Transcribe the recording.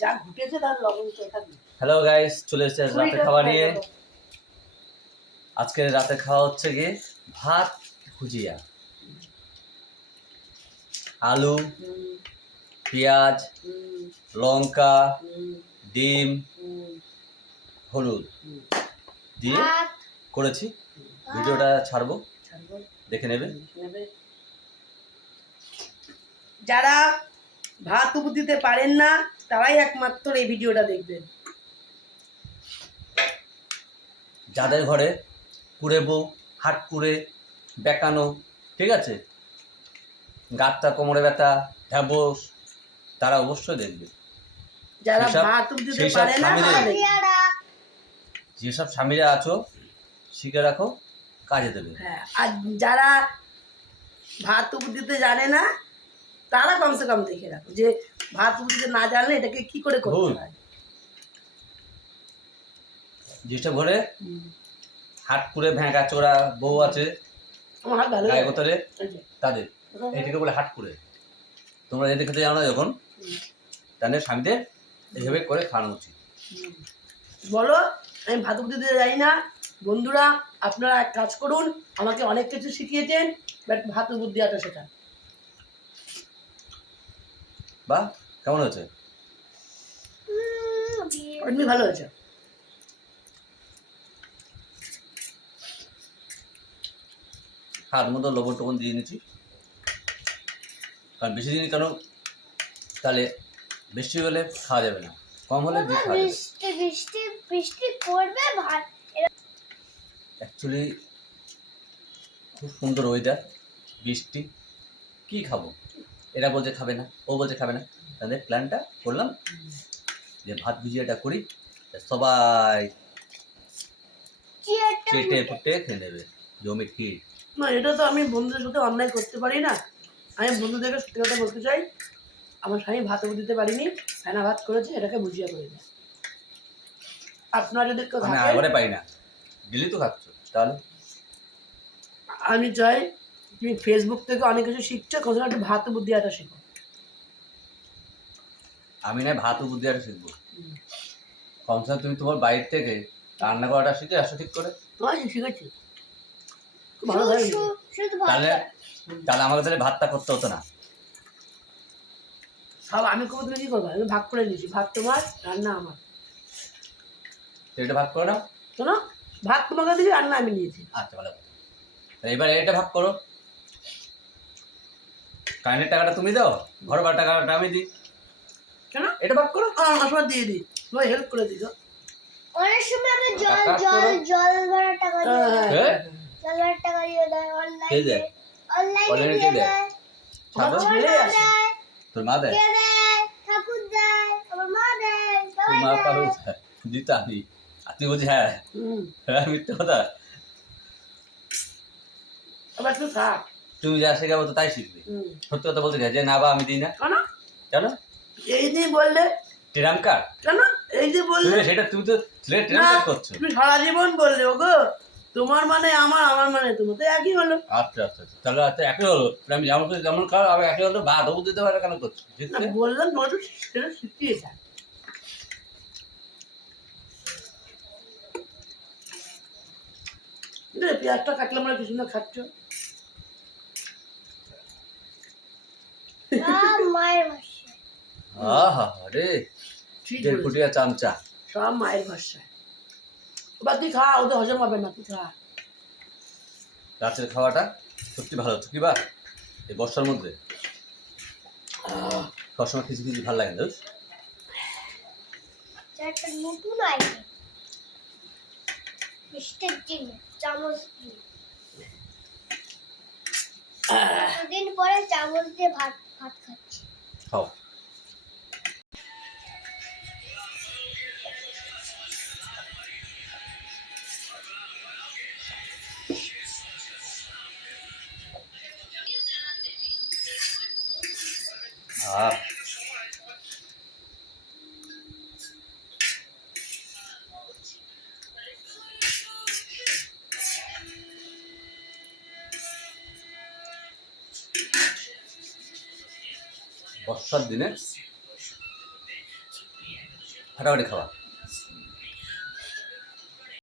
যা ঘুটেছে তার লবণ তো থাকবে হ্যালো গাইস চলে এসেছে রাতে ছুরিটা খাওয়া নিয়ে। গেল? আজকে রাতে খাওয়া হচ্ছে গিয়ে ভাত ভুজিয়া। আলু পেঁয়াজ লঙ্কা ডিম হলুদ। দিয়ে করেছি। ভিডিওটা ছাড়বো। দেখে নেবে। যারা ভাত উপর দিতে পারেন না তারাই একমাত্র এই ভিডিওটা দেখবেন। যাদের ঘরে কুড়ে বউ হাট কুড়ে বেকানো ঠিক আছে? গাঁটটা কোমরে ব্যথা ঢ্যাবস তারা অবশ্যই দেখবে। যারা ভাত উপর দিতে পারে না স্বামীদের- তারা দেখবে। যেসব স্বামীরা আছো শিখে রাখো কাজে দেবে। হ্যাঁ আর যারা ভাত উপর দিতে জানে না কমসে কম দেখে রাখো যে ভাত দিতে না জানলে এটাকে কি করে করতে হয়? যেসব ঘরে হুম। হাট করে ভেঙা চোরা বউ আছে গায়ে তাদের। এটাকে বলে তোমরা যদি খেতে জানো যখন। তাদের স্বামীদের এইভাবে করে খাওয়ানো উচিত। বলো আমি ভাত দিতে জানি না। বন্ধুরা আপনারা এক কাজ করুন আমাকে অনেক কিছু শিখিয়েছেন বাট ভাত উপর দেওয়াটা শেখান বা কেমন হয়েছে? এমনি ভালো হয়েছে। হাত মতো লবণ টবণ দিয়ে নিচ্ছি কারণ বেশি দিন কেন? তাহলে বেশি হলে খাওয়া যাবে না। কম হলে বৃষ্টি বৃষ্টি বৃষ্টি পড়বে ভাত অ্যাকচুয়ালি খুব সুন্দর ওয়েদার বৃষ্টি কি খাব? এরা বলছে খাবে না ও বলছে খাবে না। তাদের প্ল্যানটা করলাম যে ভাত ভুজিয়াটা করি সবাই চেটে ফুটে খেয়ে নেবে জমি ক্ষীর। না এটা তো আমি বন্ধুদের সাথে অন্যায় করতে পারি না। আমি বন্ধুদেরকে সত্যি কথা বলতে চাই আমার স্বামী ভাত দিতে পারিনি ফেনা ভাত করেছে এটাকে বুঝিয়ে করে দেয় আপনারা যদি কেউ আমি আগরে পাই না ডেলি তো খাচ্ছ তাহলে? আমি চাই তুমি ফেসবুক থেকে অনেক কিছু শিখছো কোথাও একটু ভাত উপর দেওয়াটা শেখো। আমি না ভাত বুদ্ধিয়াটা শিখব। কমসে কম তুমি তোমার বাইরে থেকে রান্না করাটা শিখে আসো ঠিক করে। তোমার শিখেছি? ভালো তাহলে তাহলে আমাকে তাহলে ভাতটা করতে হতো না। সব আমি করব তুমি কি করব? আমি ভাগ করে নিয়েছি। ভাত তোমার রান্না আমার। তো এটা ভাগ করে নাও। শোনো ভাত তোমাকে দিয়েছি রান্না আমি নিয়েছি। আচ্ছা ভালো। কথা এবার এটা ভাগ করো। কারেন্টের টাকাটা তুমি দাও ঘর ভাড়া টাকাটা আমি দিই। কেন? এটা ভাগ করো। আমার সময় দিয়ে দিই। তোমার হেল্প করে দিই তো অনেক সময় আমরা জল জল জল ভরা টাকা দিয়ে হ্যাঁ, হ্যাঁ? জল ভরা টাকা দিয়ে দেয় অনলাইনে দেয়? অনলাইনে দিয়ে দেয়? আমার ছেলে আছে দেয় তোর মা দেয়। ঠাকুর দেয় আমার মা দেয় তোর মা পারো দিতে আমি। আর তুই বলছি হ্যাঁ। হুম। হ্যাঁ মিথ্যে কথা। আবার একটু থাক। তুমি যা শেখাবো তো তাই শিখবে। সত্যি কথা বলতে যে না বা আমি দিই না। কেন? এই যে বললে। টিরাম কার? কেন? এই যে বললে। তুমি সেটা তুমি তো ছেলে টিরাম না কার করছ? তুমি সারা জীবন বললে ওগো। তোমার মানে আমার আমার মানে তোমার তো একই হলো। আচ্ছা আচ্ছা আচ্ছা। তাহলে আচ্ছা একই হলো। আমি যেমন করি তেমন খাও আমি একই হলো ভাত হবু দিতে পারে কেন করছ? বললাম তোমার সেটা শিখিয়েছে রে, পেঁয়াজটা কাটলে মানে কিছু না খাচ্ছ আহ, মায়ের ভাষা আহা রে ঠিক দেড় বলেছ। চামচা। সব মায়ের ভাষায় এবার তুই খা ওদের হজম হবে না তুই খা। রাতের খাওয়াটা সত্যি ভালো হচ্ছে। কি বা? এই বর্ষার মধ্যে। সবসময় কিছু কিছু ভালো লাগে না? একটা নতুন আইটেম। জন্য চামচ দিয়ে। আহ, পরে চামচ দিয়ে ভাত ভাত খাচ্ছি। খাও। আহ বর্ষার দিনে ফাটাফাটি খাওয়া।